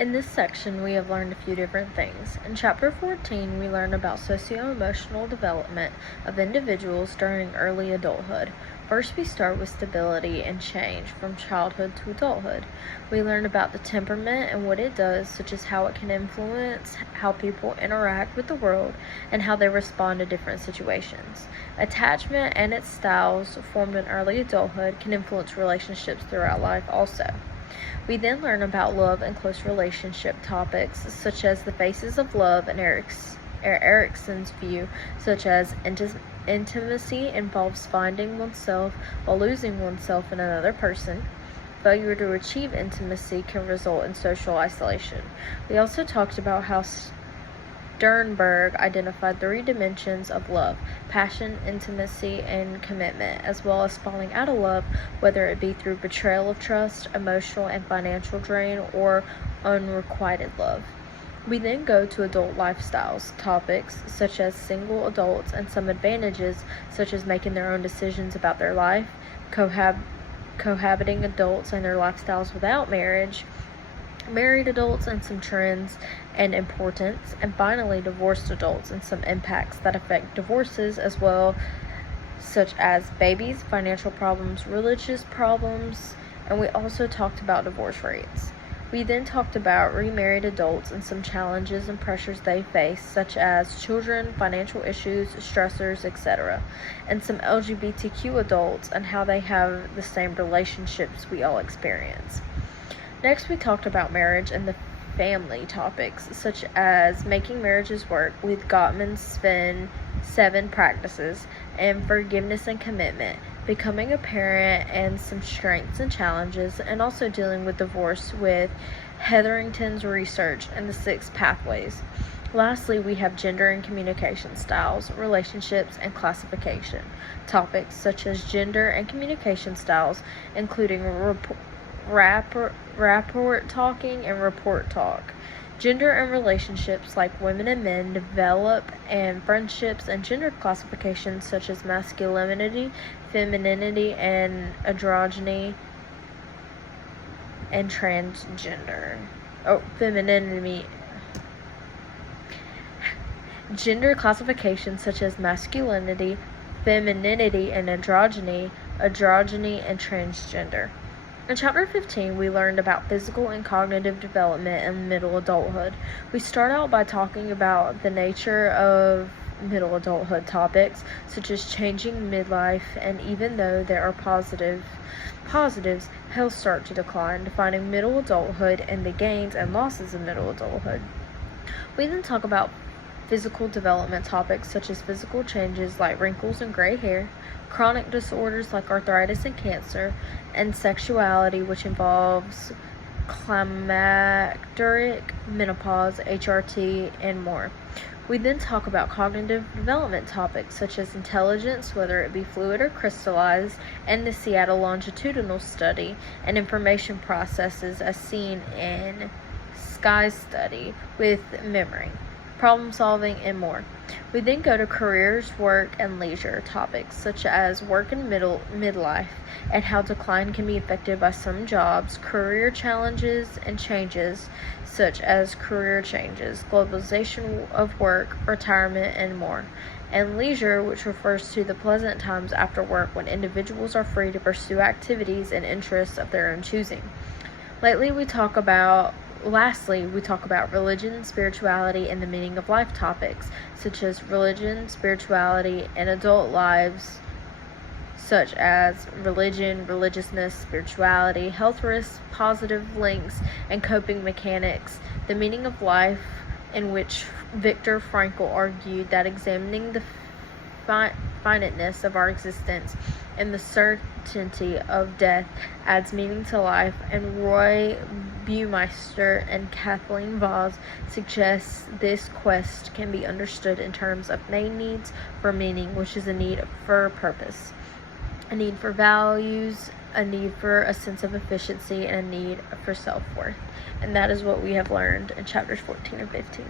In this section, we have learned a few different things. In Chapter 14, we learn about socio-emotional development of individuals during early adulthood. First, we start with stability and change from childhood to adulthood. We learn about the temperament and what it does, such as how it can influence how people interact with the world and how they respond to different situations. Attachment and its styles formed in early adulthood can influence relationships throughout life also. We then learn about love and close relationship topics, such as the phases of love and Erickson's view, such as intimacy involves finding oneself while losing oneself in another person. Failure to achieve intimacy can result in social isolation. We also talked about how Sternberg identified 3 dimensions of love: passion, intimacy, and commitment, as well as falling out of love, whether it be through betrayal of trust, emotional and financial drain, or unrequited love. We then go to adult lifestyles topics, such as single adults and some advantages, such as making their own decisions about their life, cohabiting adults and their lifestyles without marriage, married adults and some trends and importance, and finally divorced adults and some impacts that affect divorces as well, such as babies, financial problems, religious problems, and we also talked about divorce rates. We then talked about remarried adults and some challenges and pressures they face, such as children, financial issues, stressors, etc., and some LGBTQ adults and how they have the same relationships we all experience. Next, we talked about marriage and the family topics, such as making marriages work with Gottman's 7 practices, and forgiveness and commitment, becoming a parent and some strengths and challenges, and also dealing with divorce with Hetherington's research and the 6 pathways. Lastly, we have gender and communication styles, relationships, and classification topics, such as gender and communication styles, including rapport talking and report talk. Gender and relationships like women and men develop, and friendships and gender classifications such as masculinity, femininity, and androgyny, and transgender. Femininity. Gender classifications such as masculinity, femininity, and androgyny, and transgender. In Chapter 15, we learned about physical and cognitive development in middle adulthood. We start out by talking about the nature of middle adulthood topics, such as changing midlife, and even though there are positives, health start to decline, defining middle adulthood and the gains and losses of middle adulthood. We then talk about physical development topics such as physical changes like wrinkles and gray hair, chronic disorders like arthritis and cancer, and sexuality, which involves climacteric, menopause, HRT, and more. We then talk about cognitive development topics such as intelligence, whether it be fluid or crystallized, and the Seattle longitudinal study, and information processes as seen in Sky's study with memory, problem solving, and more. We then go to careers, work, and leisure topics such as work in midlife and how decline can be affected by some jobs, career challenges and changes such as career changes, globalization of work, retirement, and more. And leisure, which refers to the pleasant times after work when individuals are free to pursue activities and interests of their own choosing. Lastly, we talk about religion, spirituality, and the meaning of life topics, such as religion, spirituality, and adult lives, such as religion, religiousness, spirituality, health risks, positive links, and coping mechanics, the meaning of life, in which Viktor Frankl argued that examining the finiteness of our existence and the certainty of death adds meaning to life, and Roy Baumeister and Kathleen Voss suggests this quest can be understood in terms of main needs for meaning, which is a need for purpose, a need for values, a need for a sense of efficiency, and a need for self-worth. And that is what we have learned in chapters 14 and 15.